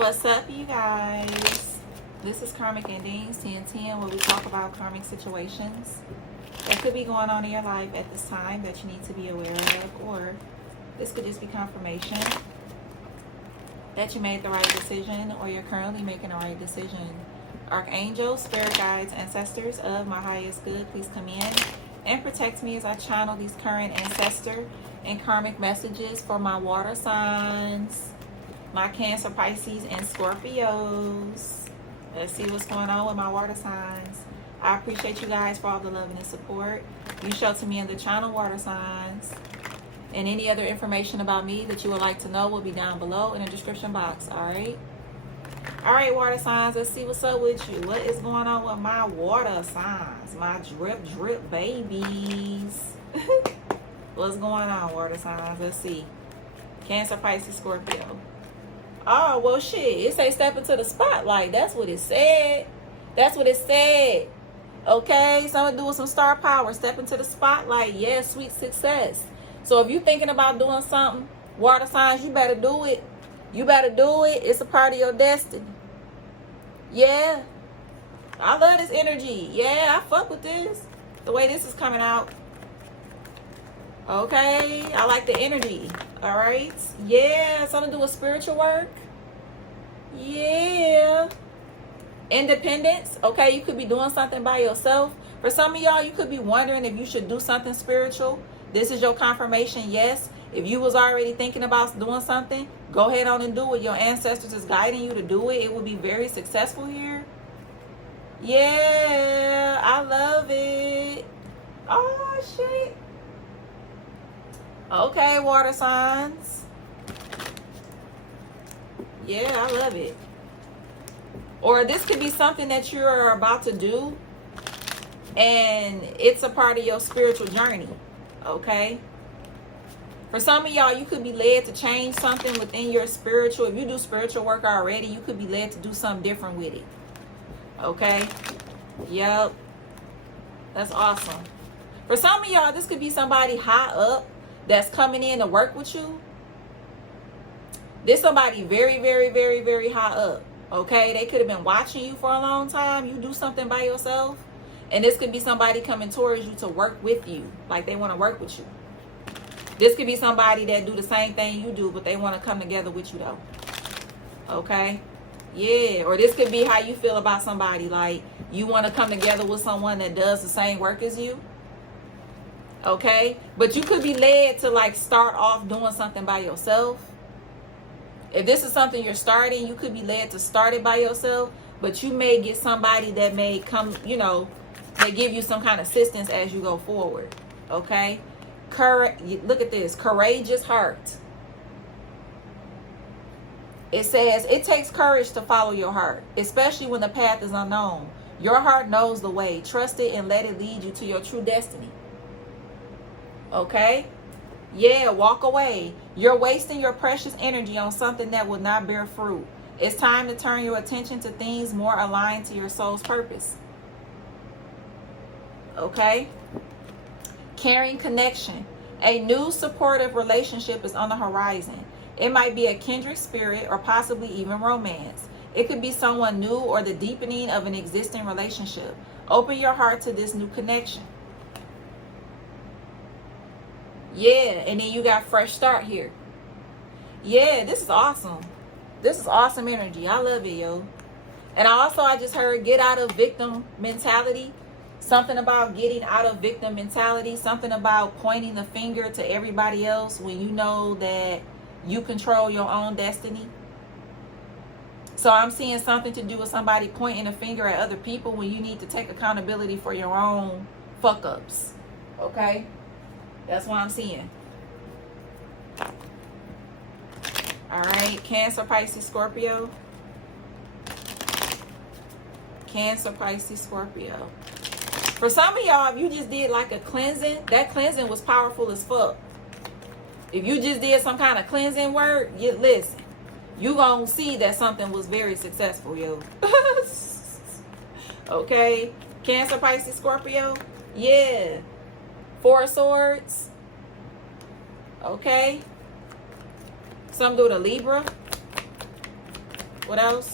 What's up, you guys? This is Karmic Endings 1010, where we talk about karmic situations that could be going on in your life at this time that you need to be aware of, or this could just be confirmation that you made the right decision, or you're currently making the right decision. Archangels, spirit guides, ancestors of my highest good, please come in and protect me as I channel these current ancestor and karmic messages for my water signs, my Cancer, Pisces, and Scorpios. Let's see what's going on with my water signs. I appreciate you guys for all the love and the support you show to me in the channel, water signs. And any other information about me that you would like to know will be down below in the description box. Alright, water signs, let's see what's up with you. What is going on with my water signs, my drip babies? What's going on, water signs? Let's see. Cancer, Pisces, Scorpio. Oh, well, shit. It say step into the spotlight. That's what it said. That's what it said. Okay? Someone doing some star power. Step into the spotlight. Yeah, sweet success. So if you're thinking about doing something, water signs, you better do it. You better do it. It's a part of your destiny. Yeah. I love this energy. Yeah, I fuck with this. The way this is coming out. Okay, I like the energy. All right, yeah, something to do with spiritual work. Yeah, independence. Okay, you could be doing something by yourself. For some of y'all, you could be wondering if you should do something spiritual. This is your confirmation. Yes, if you was already thinking about doing something, go ahead on and do it. Your ancestors is guiding you to do it. It will be very successful here. Yeah, I love it. Oh shit. Okay, water signs. Yeah, I love it. Or this could be something that you're about to do, and it's a part of your spiritual journey. Okay? For some of y'all, you could be led to change something within your spiritual. If you do spiritual work already, you could be led to do something different with it. Okay? Yep. That's awesome. For some of y'all, this could be somebody high up that's coming in to work with you. This somebody very, very, very, very high up. Okay, they could have been watching you for a long time. You do something by yourself, and this could be somebody coming towards you to work with you, like they want to work with you. This could be somebody that do the same thing you do, but they want to come together with you though. Okay, yeah. Or this could be how you feel about somebody, like you want to come together with someone that does the same work as you. Okay, but you could be led to like start off doing something by yourself. If this is something you're starting, you could be led to start it by yourself, but you may get somebody that may come, you know, they give you some kind of assistance as you go forward. Okay, look at this, courageous heart. It says it takes courage to follow your heart, especially when the path is unknown. Your heart knows the way. Trust it and let it lead you to your true destiny. Okay, yeah, walk away. You're wasting your precious energy on something that will not bear fruit. It's time to turn your attention to things more aligned to your soul's purpose. Okay, caring connection. A new supportive relationship is on the horizon. It might be a kindred spirit or possibly even romance. It could be someone new or the deepening of an existing relationship. Open your heart to this new connection. Yeah, and then you got fresh start here. Yeah, this is awesome. This is awesome energy. I love it, yo. And I just heard get out of victim mentality. Something about getting out of victim mentality. Something about pointing the finger to everybody else when you know that you control your own destiny. So I'm seeing something to do with somebody pointing a finger at other people when you need to take accountability for your own fuck ups. Okay? That's what I'm seeing. All right, Cancer, Pisces, Scorpio. Cancer, Pisces, Scorpio. For some of y'all, if you just did like a cleansing, that cleansing was powerful as fuck. If you just did some kind of cleansing work, listen, you gonna see that something was very successful, yo. Okay, Cancer, Pisces, Scorpio. Yeah. Four of Swords. Okay. Some do the Libra. What else?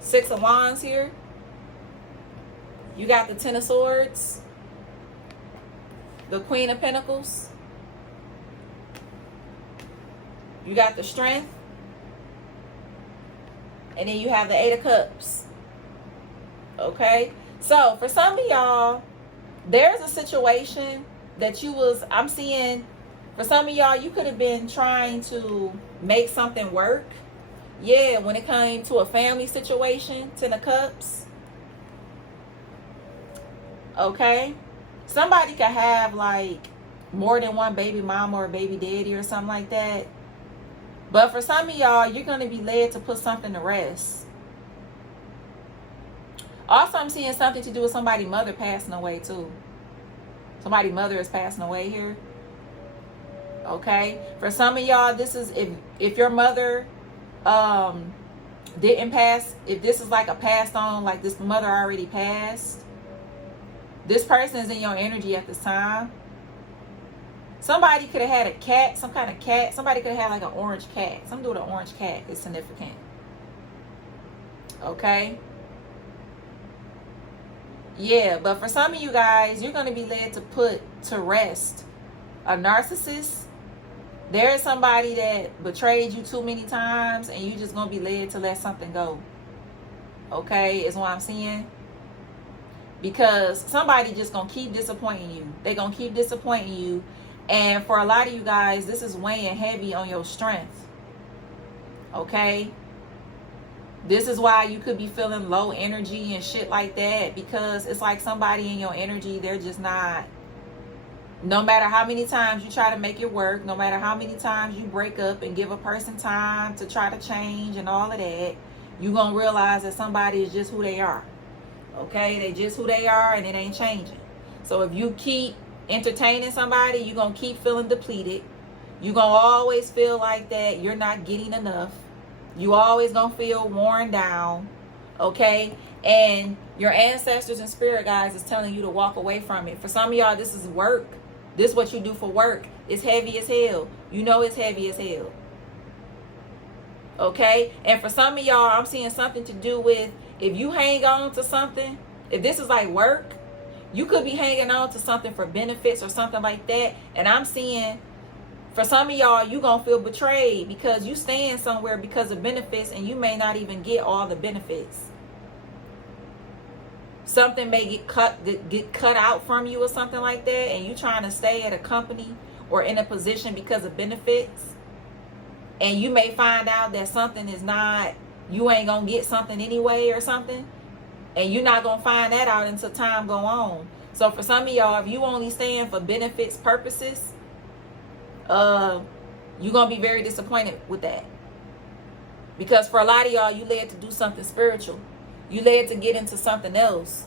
Six of Wands here. You got the Ten of Swords. The Queen of Pentacles. You got the Strength. And then you have the Eight of Cups. Okay? So, for some of y'all, there's a situation that I'm seeing, for some of y'all, you could have been trying to make something work. Yeah, when it came to a family situation, Ten of Cups. Okay? Somebody could have like more than one baby mama or baby daddy or something like that. But for some of y'all, you're going to be led to put something to rest. Also, I'm seeing something to do with somebody's mother passing away too. Somebody's mother is passing away here. Okay? For some of y'all, this is if your mother didn't pass, if this is like a passed on, like this mother already passed, this person is in your energy at this time. Somebody could have had a cat, some kind of cat. Somebody could have had like an orange cat. Something to do with an orange cat is significant. Okay? Yeah, but for some of you guys, you're going to be led to put to rest a narcissist. There is somebody that betrayed you too many times and you just going to be led to let something go. Okay, is what I'm seeing. Because somebody just going to keep disappointing you. They're going to keep disappointing you. And for a lot of you guys, this is weighing heavy on your strength. Okay? This is why you could be feeling low energy and shit like that. Because it's like somebody in your energy, they're just not. No matter how many times you try to make it work, no matter how many times you break up and give a person time to try to change and all of that, you're going to realize that somebody is just who they are. Okay? They just who they are and it ain't changing. So if you keep entertaining somebody, you're going to keep feeling depleted. You're going to always feel like that you're not getting enough. You always going to feel worn down. Okay? And your ancestors and spirit guides is telling you to walk away from it. For some of y'all, this is work. This is what you do for work. It's heavy as hell. You know it's heavy as hell. Okay? And for some of y'all, I'm seeing something to do with if you hang on to something, if this is like work, you could be hanging on to something for benefits or something like that. And I'm seeing for some of y'all, you're going to feel betrayed because you stand somewhere because of benefits and you may not even get all the benefits. Something may get cut out from you or something like that, and you trying to stay at a company or in a position because of benefits, and you may find out that something is not, you ain't gonna get something anyway or something, and you're not gonna find that out until time go on. So for some of y'all, if you only stand for benefits purposes, you're gonna be very disappointed with that, because for a lot of y'all, you led to do something spiritual. You led to get into something else.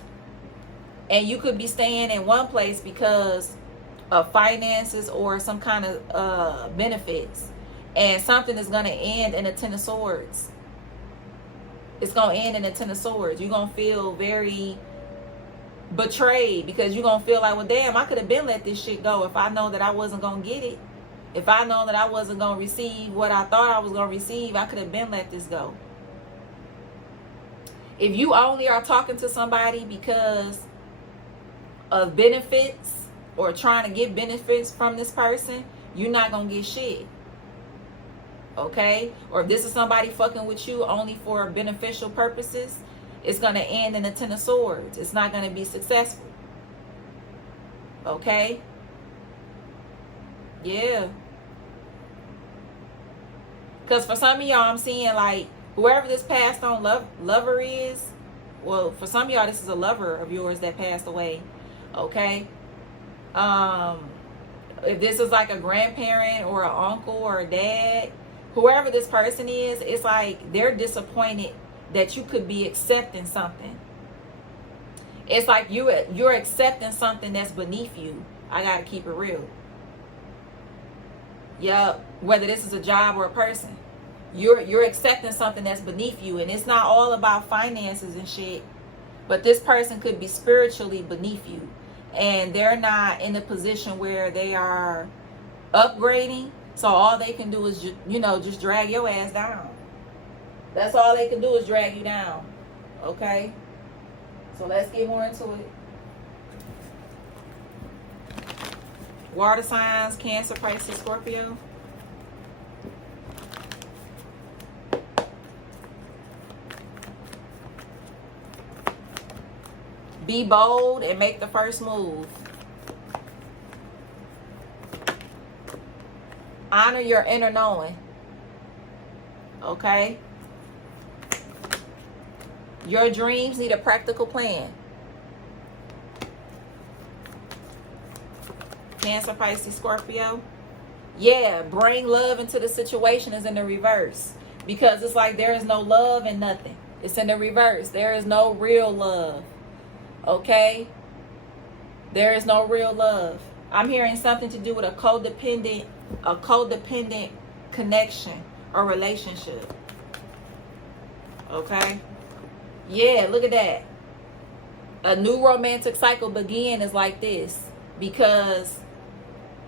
And you could be staying in one place because of finances or some kind of benefits. And something is going to end in a Ten of Swords. It's going to end in a Ten of Swords. You're going to feel very betrayed because you're going to feel like, well, damn, I could have been let this shit go if I know that I wasn't going to get it. If I know that I wasn't going to receive what I thought I was going to receive, I could have been let this go. If you only are talking to somebody because of benefits or trying to get benefits from this person, you're not going to get shit. Okay? Or if this is somebody fucking with you only for beneficial purposes, it's going to end in the Ten of Swords. It's not going to be successful. Okay? Yeah. Because for some of y'all, I'm seeing like, whoever this passed on lover is, well, for some of y'all, this is a lover of yours that passed away. Okay? If this is like a grandparent or an uncle or a dad, whoever this person is, it's like they're disappointed that you could be accepting something. It's like you're accepting something that's beneath you. I gotta keep it real. Yup. Whether this is a job or a person. You're accepting something that's beneath you, and it's not all about finances and shit, but this person could be spiritually beneath you, and they're not in a position where they are upgrading. So all they can do is, you know, just drag your ass down. That's all they can do is drag you down. Okay? So let's get more into it. Water signs, Cancer, Pisces, Scorpio. Be bold and make the first move. Honor your inner knowing. Okay? Your dreams need a practical plan. Cancer, Pisces, Scorpio. Yeah, bring love into the situation is in the reverse. Because it's like there is no love in nothing. It's in the reverse. There is no real love. Okay? There is no real love. I'm hearing something to do with a codependent connection or relationship. Okay? Yeah, look at that. A new romantic cycle begin is like this. Because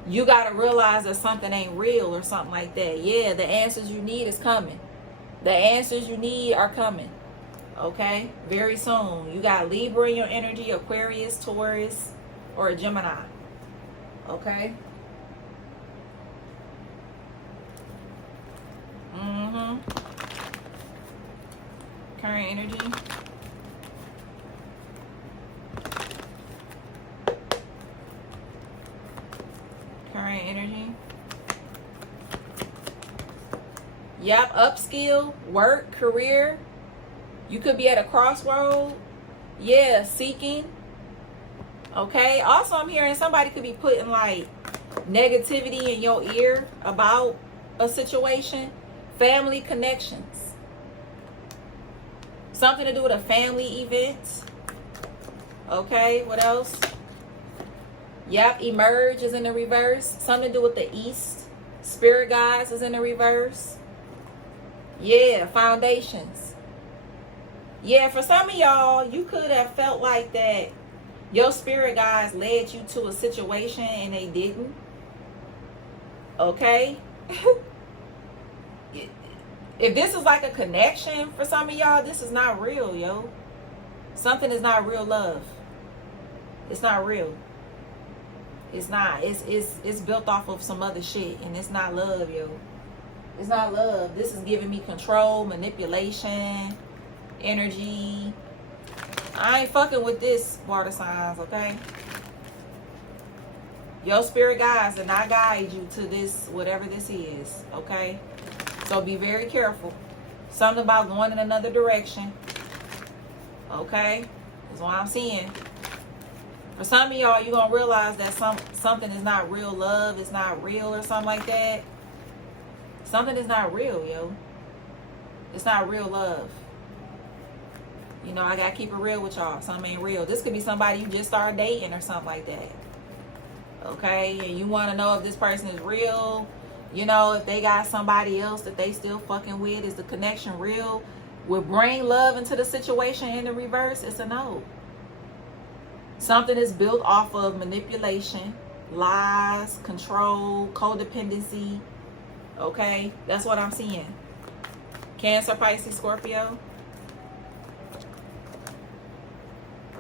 you got to realize that something ain't real or something like that. Yeah, the answers you need is coming. The answers you need are coming. Okay? Very soon. You got Libra in your energy, Aquarius, Taurus, or a Gemini. Okay? Current energy. Current energy. Yep, upskill, work, career. You could be at a crossroad. Yeah, seeking. Okay. Also, I'm hearing somebody could be putting like negativity in your ear about a situation. Family connections. Something to do with a family event. Okay. What else? Yep. Emerge is in the reverse. Something to do with the east. Spirit guides is in the reverse. Yeah. Foundations. Yeah, for some of y'all, you could have felt like that your spirit guides led you to a situation and they didn't. Okay? If this is like a connection for some of y'all, this is not real, yo. Something is not real love. It's not real. It's not. It's built off of some other shit, and it's not love, yo. It's not love. This is giving me control, manipulation, energy. I ain't fucking with this, water signs, okay? Your spirit guides did not guide you to this, whatever this is, okay? So be very careful. Something about going in another direction, okay? That's what I'm seeing. For some of y'all, you're going to realize that something is not real love. It's not real or something like that. Something is not real, yo. It's not real love. You know, I got to keep it real with y'all. Something ain't real. This could be somebody you just started dating or something like that. Okay? And you want to know if this person is real. You know, if they got somebody else that they still fucking with. Is the connection real? Will bring love into the situation in the reverse? It's a no. Something is built off of manipulation, lies, control, codependency. Okay? That's what I'm seeing. Cancer, Pisces, Scorpio.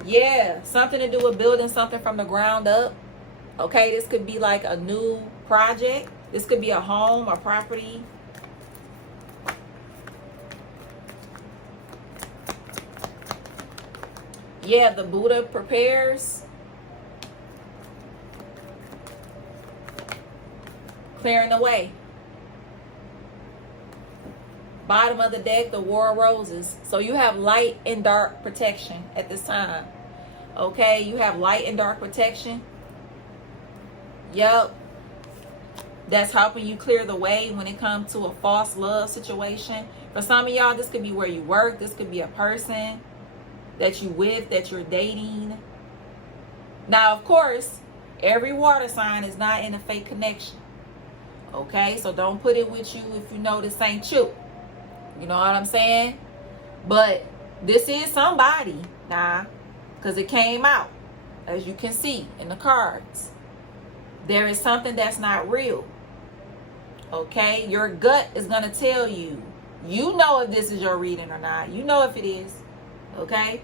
Yeah, something to do with building something from the ground up. Okay, this could be like a new project. This could be a home or property. Yeah, the Buddha prepares. Clearing the way. Bottom of the deck, the War of Roses. So you have light and dark protection at this time. Okay, you have light and dark protection. Yep. That's helping you clear the way when it comes to a false love situation. For some of y'all, this could be where you work. This could be a person that you with, that you're dating. Now, of course, every water sign is not in a fake connection. Okay, so don't put it with you if you know this ain't you. You know what I'm saying? But this is somebody now, because it came out, as you can see in the cards. There is something that's not real. Okay? Your gut is going to tell you. You know if this is your reading or not. You know if it is. Okay?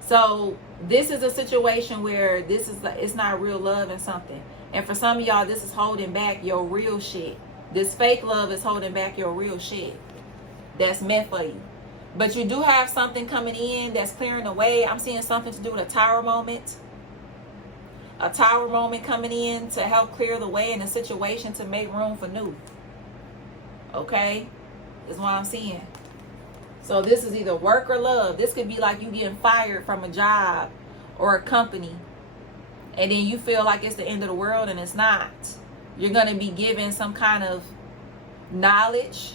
So this is a situation where it's not real love and something. And for some of y'all, this is holding back your real shit. This fake love is holding back your real shit that's meant for you. But you do have something coming in that's clearing the way. I'm seeing something to do with a tower moment. A tower moment coming in to help clear the way in a situation to make room for new. Okay? Is what I'm seeing. So this is either work or love. This could be like you getting fired from a job or a company. And then you feel like it's the end of the world, and it's not. You're going to be given some kind of knowledge,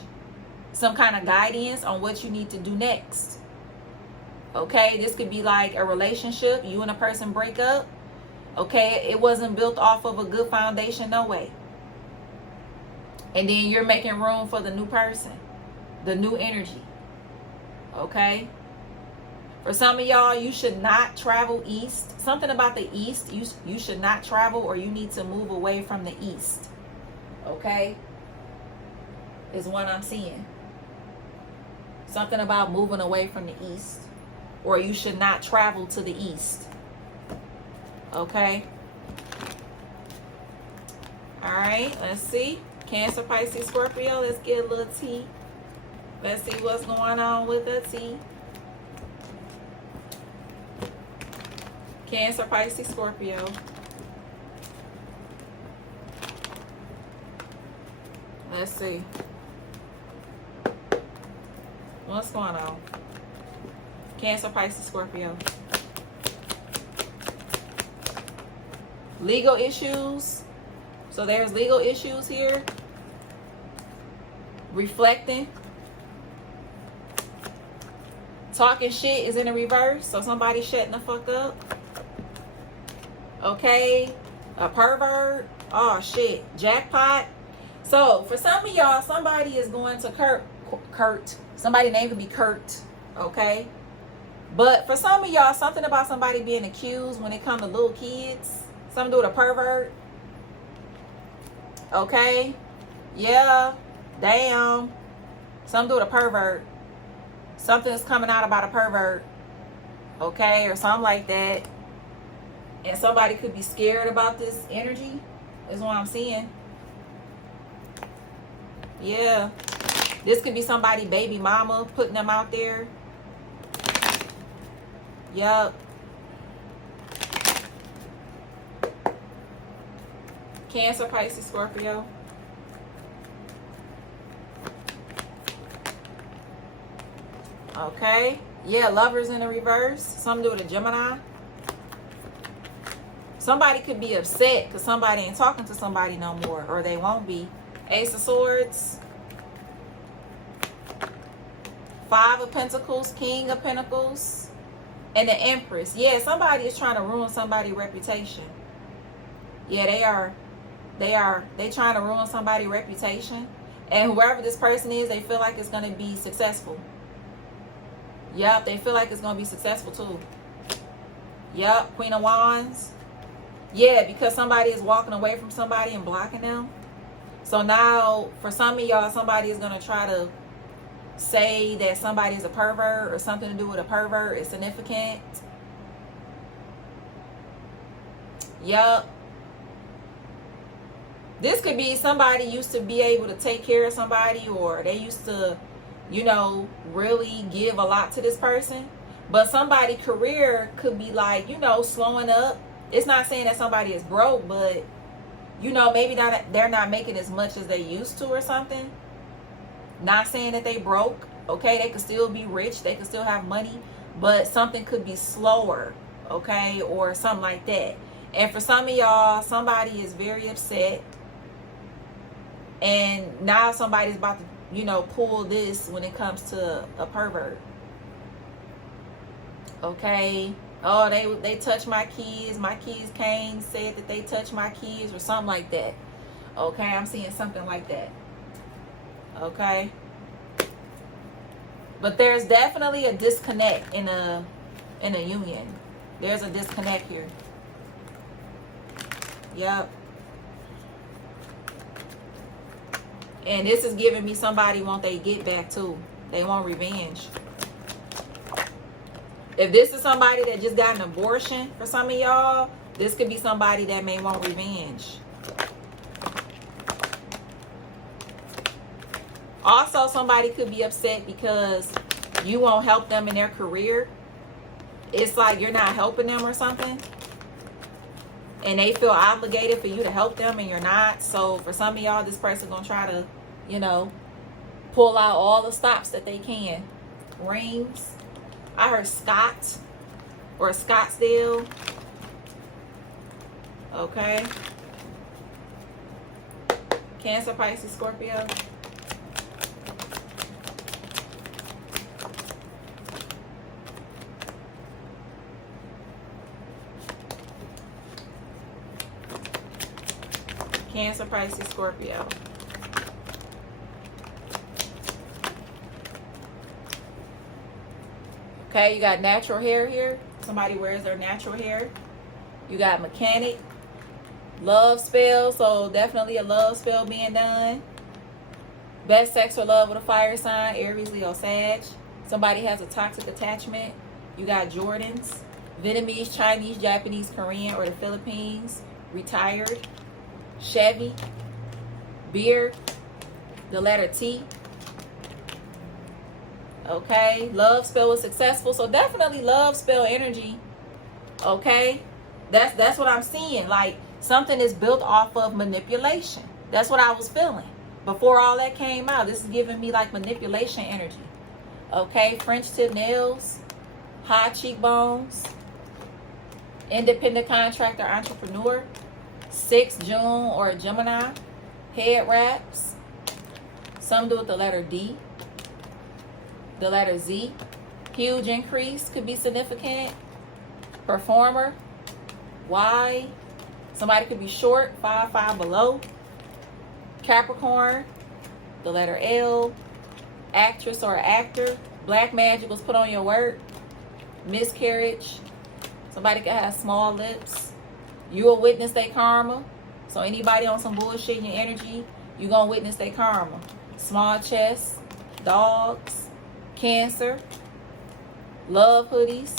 some kind of guidance on what you need to do next. Okay? This could be like a relationship. You and a person break up. Okay? It wasn't built off of a good foundation, no way. And then you're making room for the new person, the new energy. Okay? For some of y'all, you should not travel east. Something about the east, you should not travel, or you need to move away from the east. Okay? Is what I'm seeing. Something about moving away from the east, or you should not travel to the east. Okay? Alright, let's see. Cancer, Pisces, Scorpio. Let's get a little tea. Let's see what's going on with the tea. Cancer, Pisces, Scorpio. Let's see. What's going on? Cancer, Pisces, Scorpio. Legal issues. So there's legal issues here. Reflecting. Talking shit is in the reverse. So somebody shutting the fuck up. Okay. A pervert. Oh shit. Jackpot. So for some of y'all, somebody is going to Kurt. Somebody's name could be Kurt. Okay. But for some of y'all, something about somebody being accused when it comes to little kids. Something to do with a pervert. Okay. Yeah. Damn. Something to do with a pervert. Something is coming out about a pervert. Okay. Or something like that. And somebody could be scared about this energy. Is what I'm seeing. Yeah. This could be somebody baby mama putting them out there. Yup. Cancer, Pisces, Scorpio. Okay. Yeah, lovers in the reverse. Something to do with a Gemini. Somebody could be upset because somebody ain't talking to somebody no more. Or they won't be. Ace of Swords. Five of Pentacles. King of Pentacles. And the Empress. Yeah, somebody is trying to ruin somebody's reputation. Yeah, they are. They trying to ruin somebody's reputation. And whoever this person is, they feel like it's going to be successful. Yep, they feel like it's going to be successful too. Yep, Queen of Wands. Yeah, because somebody is walking away from somebody and blocking them. So now, for some of y'all, somebody is going to try to say that somebody is a pervert or something to do with a pervert is significant. Yep. This could be somebody used to be able to take care of somebody, or they used to, you know, really give a lot to this person. But somebody's career could be like, you know, slowing up. It's not saying that somebody is broke, but, you know, maybe they're not making as much as they used to or something. Not saying that they broke. Okay, they could still be rich. They could still have money. But something could be slower. Okay, or something like that. And for some of y'all, somebody is very upset. And now somebody's about to, you know, pull this when it comes to a pervert. Okay. Oh, they touched my kids. My kids came, said that they touched my kids or something like that. Okay, I'm seeing something like that. Okay. But there's definitely a disconnect in a union. There's a disconnect here. Yep. And this is giving me somebody want they get back too. They want revenge. If this is somebody that just got an abortion for some of y'all, this could be somebody that may want revenge. Also, somebody could be upset because you won't help them in their career. It's like you're not helping them or something. And they feel obligated for you to help them and you're not. So for some of y'all, this person gonna try to, you know, pull out all the stops that they can. Rings. I heard Scott or Scottsdale. Okay. Cancer, Pisces, Scorpio. Cancer, Pisces, Scorpio. Okay, you got natural hair here. Somebody wears their natural hair. You got mechanic. Love spell, so definitely a love spell being done. Best sex or love with a fire sign, Aries, Leo, Sag. Somebody has a toxic attachment. You got Jordans. Vietnamese, Chinese, Japanese, Korean, or the Philippines. Retired. Chevy. Beer. The letter T. Okay, love spell was successful, so definitely love spell energy. Okay, that's what I'm seeing. Like something is built off of manipulation. That's what I was feeling before all that came out. This is giving me like manipulation energy. Okay, French tip nails, high cheekbones, independent contractor, entrepreneur, 6 June or Gemini, head wraps. Some do with the letter D. The letter Z. Huge increase could be significant. Performer. Y. Somebody could be short. 5'5" below. Capricorn. The letter L. Actress or actor. Black magic was put on your work. Miscarriage. Somebody could have small lips. You will witness their karma. So anybody on some bullshit in your energy, you gonna witness their karma. Small chest. Dogs. Cancer, love hoodies,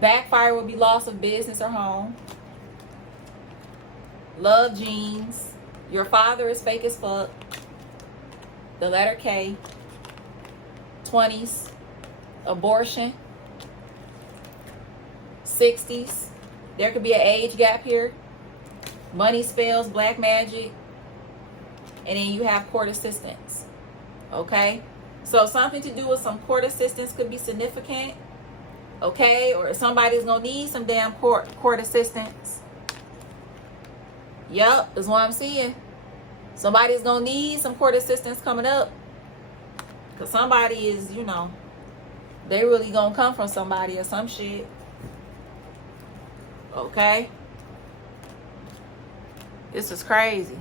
backfire will be loss of business or home, love jeans, your father is fake as fuck, the letter K, 20s, abortion, 60s, there could be an age gap here, money spells, black magic, and then you have court assistance, okay? So something to do with some court assistance could be significant. Okay, or somebody's gonna need some damn court assistance. Yep, that's what I'm seeing. Somebody's gonna need some court assistance coming up. Cause somebody is, you know, they really gonna come from somebody or some shit. Okay. This is crazy.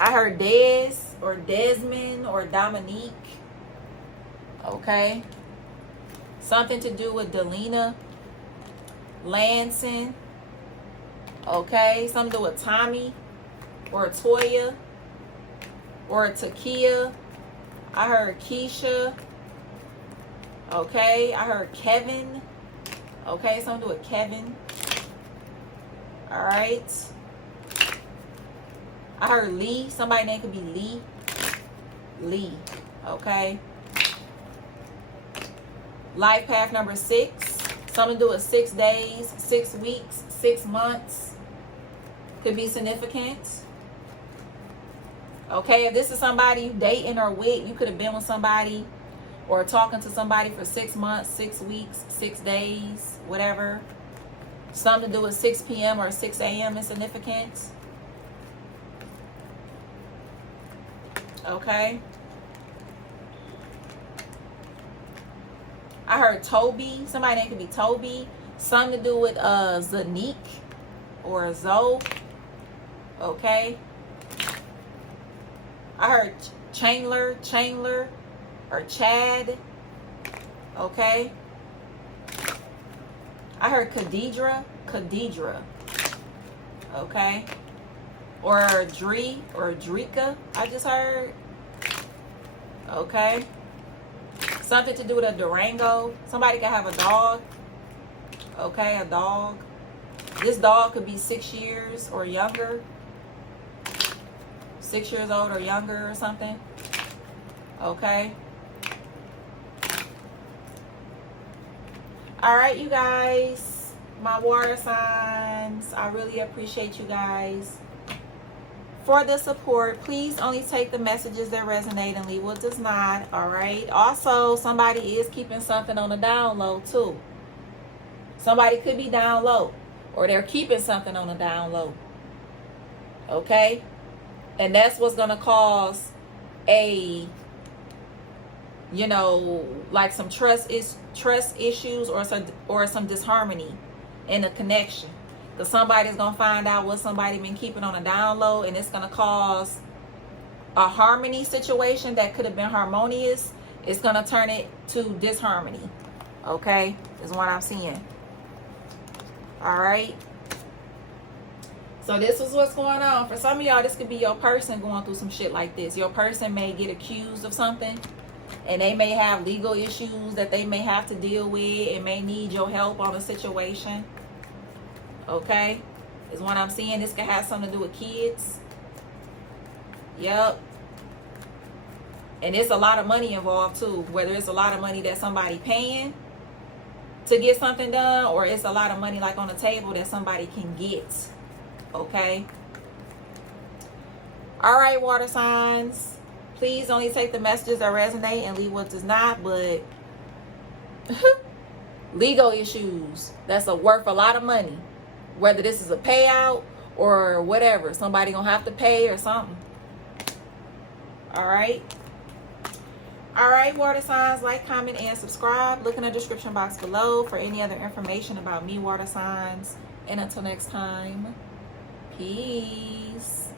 I heard Des or Desmond or Dominique. Okay. Something to do with Delina Lanson. Okay. Something to do with Tommy or Toya or Takia. I heard Keisha. Okay. I heard Kevin. Okay. Something to do with Kevin. All right. I heard Lee. Somebody's name could be Lee. Lee. Okay. Life path number 6. Something to do with 6 days, 6 weeks, 6 months. Could be significant. Okay. If this is somebody you dating or with, you could have been with somebody or talking to somebody for 6 months, 6 weeks, 6 days, whatever. Something to do with 6 p.m. or 6 a.m. is significant. Okay. I heard Toby. Somebody name could be Toby. Something to do with Zanique or Zoe. Okay. I heard Chandler or Chad. Okay. I heard Khadidra. Okay. or Drika, I just heard. Okay. Something to do with a Durango. Somebody could have a dog. Okay, a dog. This dog could be 6 years or younger. 6 years old or younger or something. Okay. All right, you guys. My water signs. I really appreciate you guys for the support. Please only take the messages that resonate and leave what does not. All right. Also, somebody is keeping something on the down low too. Somebody could be down low, or they're keeping something on the down low. Okay. And that's what's going to cause a, you know, like some trust issues or some disharmony in the connection. Because somebody's going to find out what somebody been keeping on a down low, and it's going to cause a harmony situation that could have been harmonious. It's going to turn it to disharmony. Okay? Is what I'm seeing. All right? So this is what's going on. For some of y'all, this could be your person going through some shit like this. Your person may get accused of something, and they may have legal issues that they may have to deal with and may need your help on a situation. Okay, is what I'm seeing. This could have something to do with kids. Yep. And it's a lot of money involved too. Whether it's a lot of money that somebody paying to get something done, or it's a lot of money like on the table that somebody can get. Okay. All right, water signs. Please only take the messages that resonate and leave what does not. But legal issues that's worth a lot of money. Whether this is a payout or whatever. Somebody gonna have to pay or something. All right. All right, water signs. Like, comment, and subscribe. Look in the description box below for any other information about me, water signs. And until next time, peace.